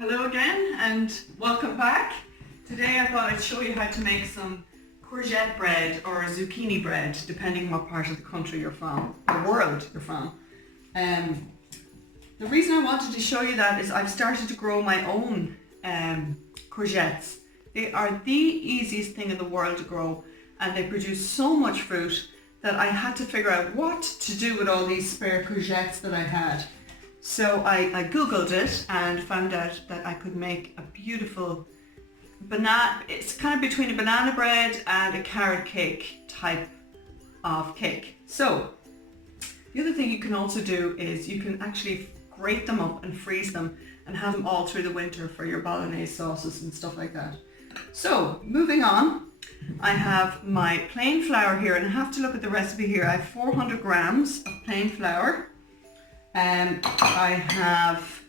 Hello again and welcome back. Today I thought I'd show you how to make some courgette bread or zucchini bread, depending on what part of the country you're from, the world you're from. The reason I wanted to show you that is I've started to grow my own courgettes. They are the easiest thing in the world to grow, and they produce so much fruit that I had to figure out what to do with all these spare courgettes that I had. So I googled it and found out that I could make a beautiful banana, it's kind of between a banana bread and a carrot cake type of cake. So the other thing you can also do is you can actually grate them up and freeze them and have them all through the winter for your bolognese sauces and stuff like that. So moving on, I have my plain flour here, and I have to look at the recipe here. I have 400 grams of plain flour. I have,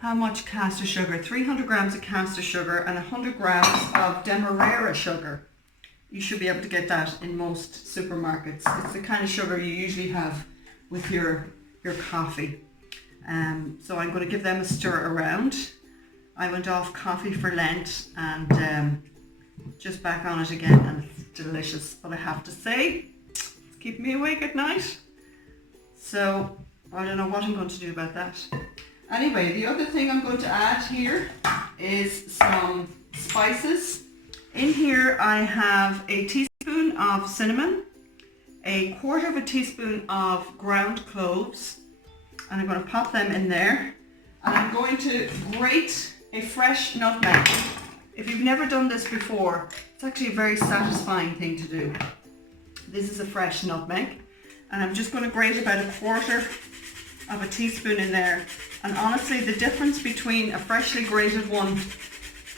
how much caster sugar? 300 grams of caster sugar and 100 grams of demerara sugar. You should be able to get that in most supermarkets. It's the kind of sugar you usually have with your coffee. So I'm going to give them a stir around. I went off coffee for Lent and just back on it again, and it's delicious. But I have to say, it's keeping me awake at night. So I don't know what I'm going to do about that. Anyway, the other thing I'm going to add here is some spices. In here I have a teaspoon of cinnamon, a quarter of a teaspoon of ground cloves, and I'm going to pop them in there. And I'm going to grate a fresh nutmeg. If you've never done this before, it's actually a very satisfying thing to do. This is a fresh nutmeg, and I'm just going to grate about a quarter of a teaspoon in there. And honestly, the difference between a freshly grated one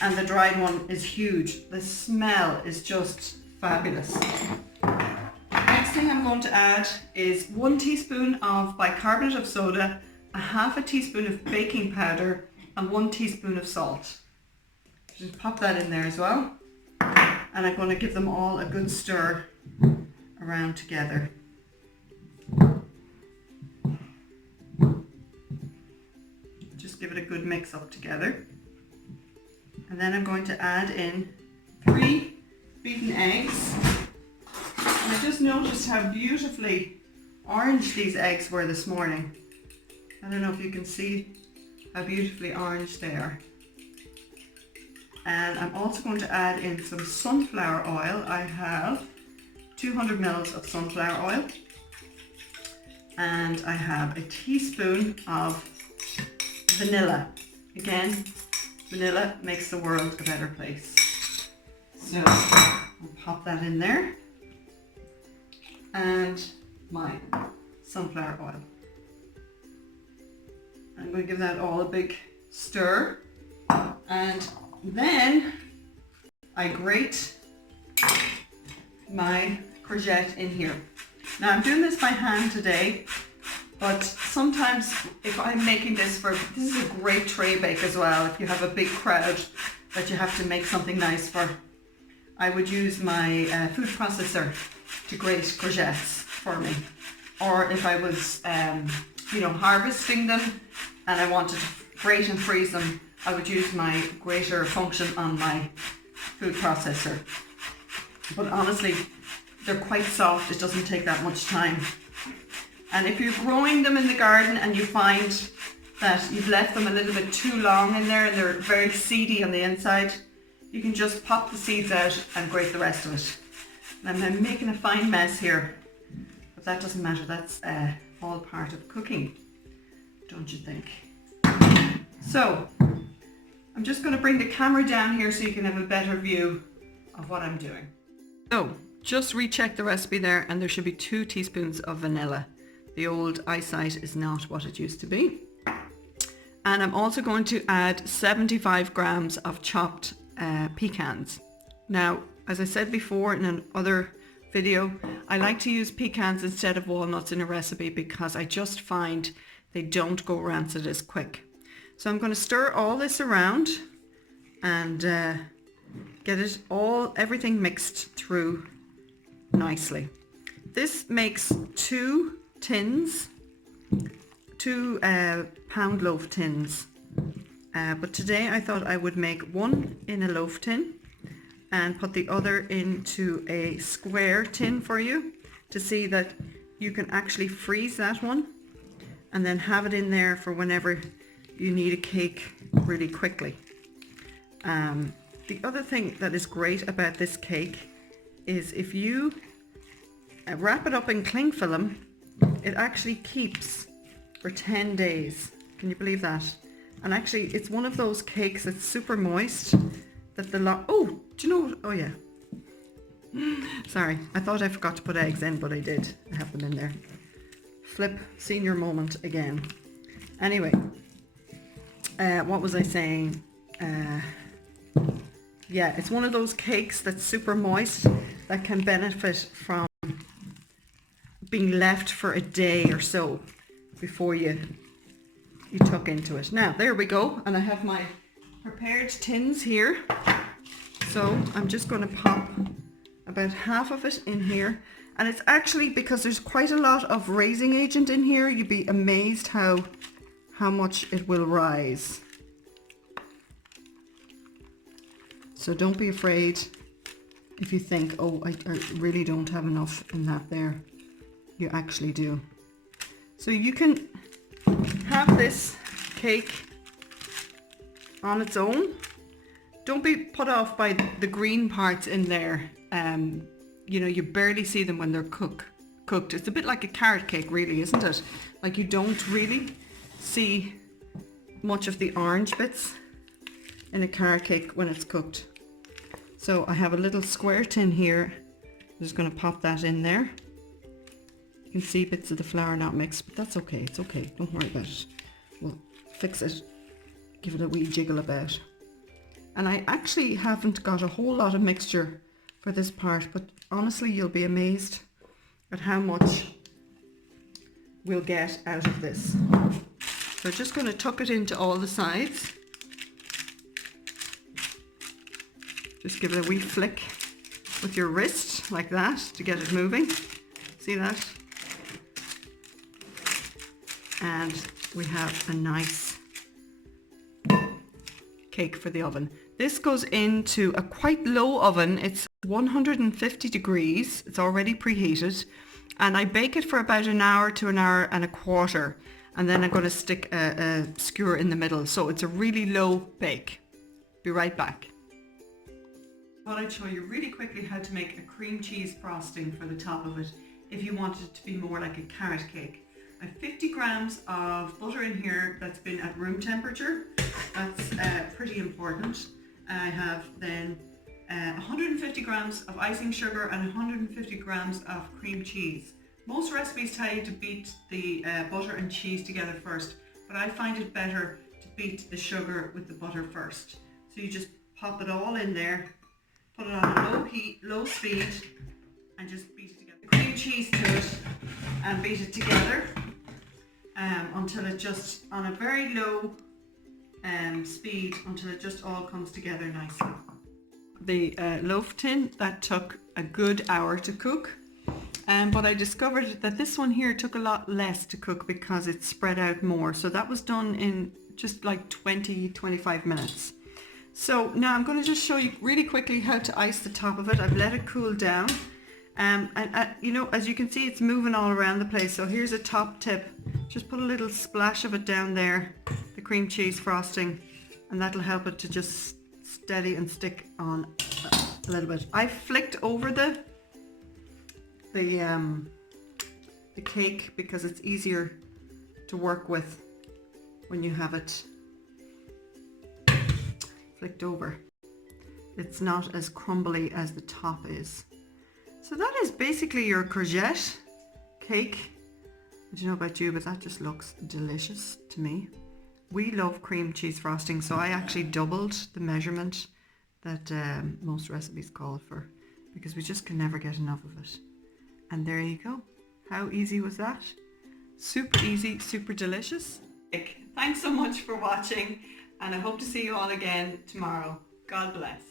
and the dried one is huge. The smell is just fabulous. Next thing I'm going to add is 1 teaspoon of bicarbonate of soda, a half a teaspoon of baking powder, and 1 teaspoon of salt. Just pop that in there as well. And I'm going to give them all a good stir around together. Just give it a good mix up together. And then I'm going to add in 3 beaten eggs. And I just noticed how beautifully orange these eggs were this morning. I don't know if you can see how beautifully orange they are. And I'm also going to add in some sunflower oil. I have 200 mils of sunflower oil. And I have a teaspoon of vanilla. Again, vanilla makes the world a better place. So I'll pop that in there. And my sunflower oil. I'm going to give that all a big stir. And then I grate my courgette in here. Now I'm doing this by hand today, but sometimes if I'm making this this is a great tray bake as well. If you have a big crowd that you have to make something nice for, I would use my food processor to grate courgettes for me. Or if I was, harvesting them and I wanted to grate and freeze them, I would use my grater function on my food processor. But honestly, they're quite soft. It doesn't take that much time. And if you're growing them in the garden and you find that you've left them a little bit too long in there and they're very seedy on the inside, you can just pop the seeds out and grate the rest of it. And I'm making a fine mess here, but that doesn't matter. That's all part of cooking, don't you think? So I'm just going to bring the camera down here so you can have a better view of what I'm doing. So just recheck the recipe there, and there should be 2 teaspoons of vanilla. The old eyesight is not what it used to be. And I'm also going to add 75 grams of chopped pecans. Now, as I said before in another video, I like to use pecans instead of walnuts in a recipe because I just find they don't go rancid as quick. So I'm going to stir all this around and get it everything mixed through nicely. This makes 2 tins, 2 pound loaf tins But today I thought I would make one in a loaf tin and put the other into a square tin for you to see that you can actually freeze that one and then have it in there for whenever you need a cake really quickly. The other thing that is great about this cake is if you wrap it up in cling film, it actually keeps for 10 days. Can you believe that? And actually it's one of those cakes that's super moist that oh, do you know, oh yeah. Sorry, I thought I forgot to put eggs in, but I did. I have them in there. Flip senior moment again. Anyway, what was I saying? Yeah, it's one of those cakes that's super moist that can benefit from being left for a day or so before you tuck into it. Now, there we go. And I have my prepared tins here. So I'm just going to pop about half of it in here. And it's actually, because there's quite a lot of raising agent in here, you'd be amazed how much it will rise. So don't be afraid if you think, oh, I really don't have enough in that there. You actually do. So you can have this cake on its own. Don't be put off by the green parts in there. You know, you barely see them when they're cooked. It's a bit like a carrot cake, really, isn't it? Like you don't really see much of the orange bits in a carrot cake when it's cooked. So I have a little square tin here. I'm just going to pop that in there. You can see bits of the flour not mixed, but that's okay. It's okay. Don't worry about it. We'll fix it. Give it a wee jiggle about. And I actually haven't got a whole lot of mixture for this part, but honestly, you'll be amazed at how much we'll get out of this. So just going to tuck it into all the sides. Just give it a wee flick with your wrist like that to get it moving. See that? And we have a nice cake for the oven. This goes into a quite low oven. It's 150 degrees. It's already preheated. And I bake it for about an hour to an hour and a quarter. And then I'm going to stick a skewer in the middle. So it's a really low bake. Be right back. I thought I'd show you really quickly how to make a cream cheese frosting for the top of it if you want it to be more like a carrot cake. I have 50 grams of butter in here that's been at room temperature. That's pretty important. I have then 150 grams of icing sugar and 150 grams of cream cheese. Most recipes tell you to beat the butter and cheese together first, but I find it better to beat the sugar with the butter first. So you just pop it all in there. Put it on a low heat, low speed, and just beat it together. The cream cheese to it and beat it together until it just, on a very low speed, until it just all comes together nicely. The loaf tin, that took a good hour to cook, but I discovered that this one here took a lot less to cook because it's spread out more. So that was done in just like 20-25 minutes. So now I'm going to just show you really quickly how to ice the top of it. I've let it cool down. And you know, as you can see, it's moving all around the place. So here's a top tip. Just put a little splash of it down there, the cream cheese frosting, and that'll help it to just steady and stick on a little bit. I flicked over the cake because it's easier to work with when you have it flicked over. It's not as crumbly as the top is. So that is basically your courgette cake. I don't know about you, but that just looks delicious to me. We love cream cheese frosting, so I actually doubled the measurement that most recipes call for because we just can never get enough of it. And there you go. How easy was that? Super easy, super delicious. Thanks so much for watching, and I hope to see you all again tomorrow. God bless.